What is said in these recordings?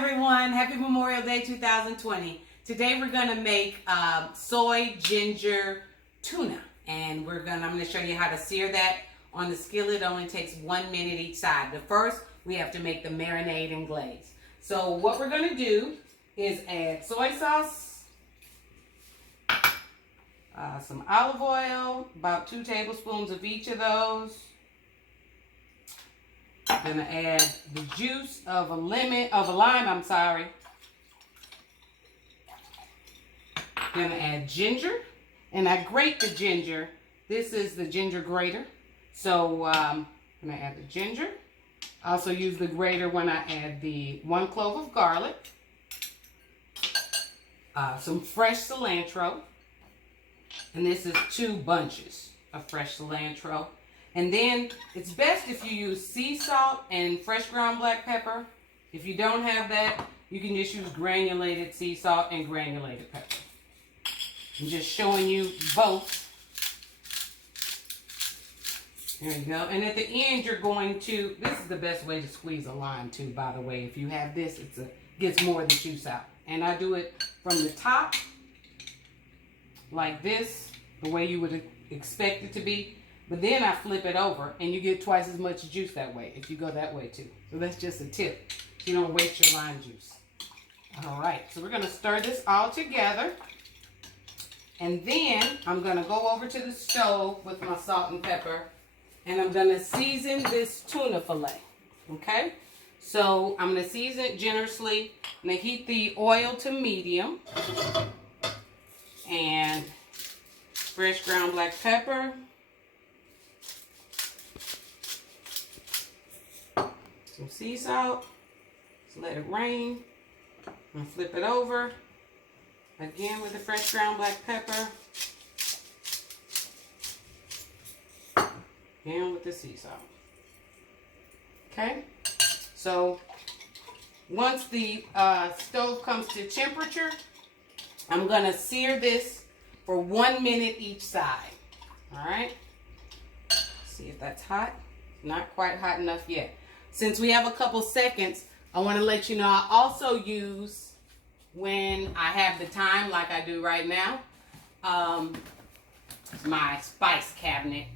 everyone, happy Memorial Day 2020. Today we're going to make soy ginger tuna, and I'm going to show you how to sear that on the skillet. It only takes 1 minute each side. But first we have to make the marinade and glaze. So what we're going to do is add soy sauce, some olive oil, about 2 tablespoons of each of those. I'm going to add the juice of a lime, Going to add ginger, and I grate the ginger. This is the ginger grater. So I'm going to add the ginger. I also use the grater when I add the 1 clove of garlic, some fresh cilantro, and this is 2 bunches of fresh cilantro. And then it's best if you use sea salt and fresh ground black pepper. If you don't have that, you can just use granulated sea salt and granulated pepper. I'm just showing you both. There you go. And at the end, you're going to, this is the best way to squeeze a lime too, by the way. If you have this, it gets more of the juice out. And I do it from the top, like this, the way you would expect it to be. But then I flip it over, and you get twice as much juice that way, if you go that way too. So that's just a tip, so you don't waste your lime juice. All right, so we're gonna stir this all together. And then I'm gonna go over to the stove with my salt and pepper, and I'm gonna season this tuna fillet, okay? So I'm gonna season it generously. I'm gonna heat the oil to medium, and fresh ground black pepper, some sea salt. Just let it rain. I'm gonna flip it over. Again with the fresh ground black pepper. Again with the sea salt. Okay? So once the stove comes to temperature, I'm gonna sear this for 1 minute each side. Alright? See if that's hot. Not quite hot enough yet. Since we have a couple seconds, I want to let you know I also use, when I have the time like I do right now, my spice cabinet.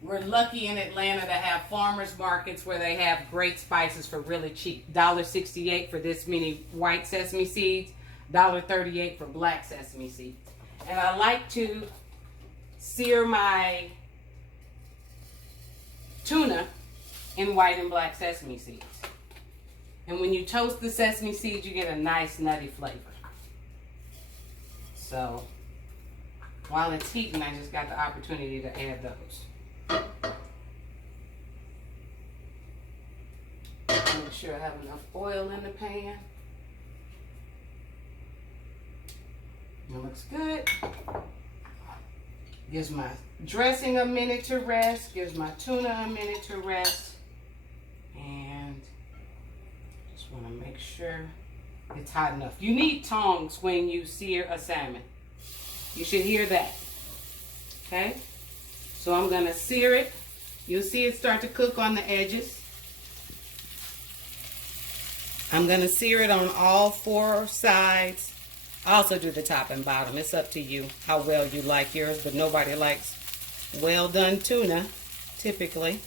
We're lucky in Atlanta to have farmers markets where they have great spices for really cheap. $1.68 for this many white sesame seeds, $1.38 for black sesame seeds. And I like to sear my tuna in white and black sesame seeds. And when you toast the sesame seeds, you get a nice nutty flavor. So while it's heating, I just got the opportunity to add those. Make sure I have enough oil in the pan. It looks good. Gives my dressing a minute to rest. Gives my tuna a minute to rest. And just want to make sure it's hot enough. You need tongs when you sear a salmon. You should hear that. Okay? So I'm going to sear it. You'll see it start to cook on the edges. I'm going to sear it on all 4 sides. I also do the top and bottom. It's up to you how well you like yours, but nobody likes well done tuna, typically.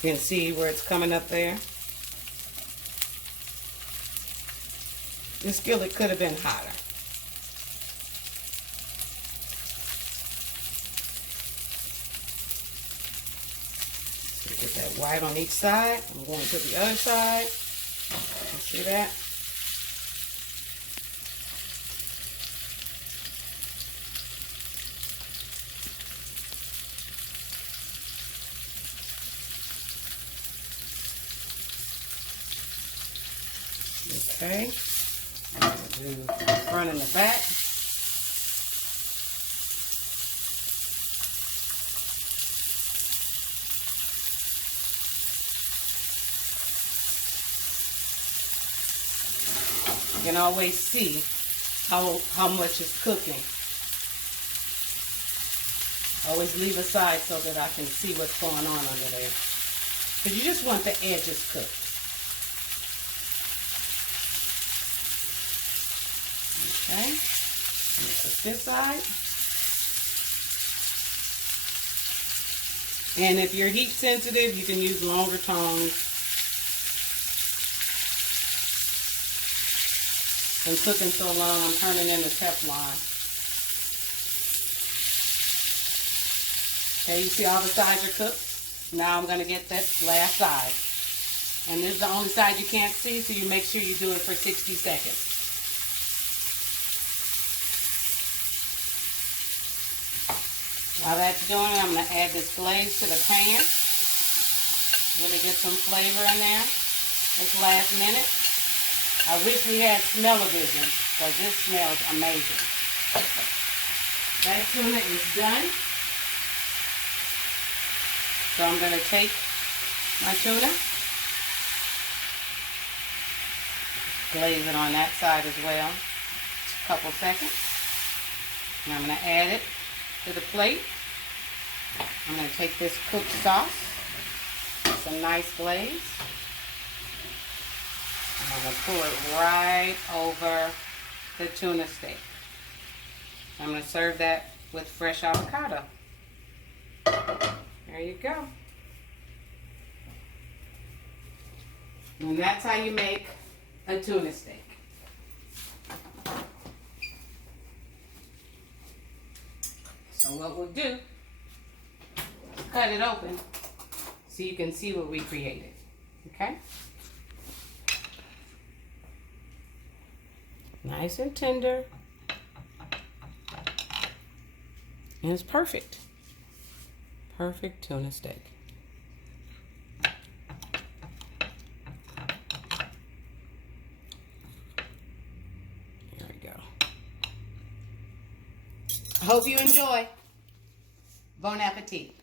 You can see where it's coming up there. The skillet could have been hotter. Get that white on each side. I'm going to the other side. You see that? Okay. I'm going to do the front and the back. You can always see how much is cooking. Always leave aside so that I can see what's going on under there. Because you just want the edges cooked. Okay. Put this side. And if you're heat sensitive, you can use longer tongs. Been cooking so long, I'm turning into Teflon. Okay, you see all the sides are cooked? Now I'm going to get that last side. And this is the only side you can't see, so you make sure you do it for 60 seconds. While that's doing it, I'm going to add this glaze to the pan. Really get some flavor in there. This last minute. I wish we had smell-o-vision, because this smells amazing. That tuna is done. So I'm going to take my tuna, glaze it on that side as well. Just a couple seconds. And I'm going to add it to the plate. I'm going to take this cooked sauce, some nice glaze. I'm going to pour it right over the tuna steak. I'm going to serve that with fresh avocado. There you go. And that's how you make a tuna steak. So what we'll do, cut it open so you can see what we created. Okay? Nice and tender. And it's perfect. Perfect tuna steak. Here we go. I hope you enjoy. Bon appetit.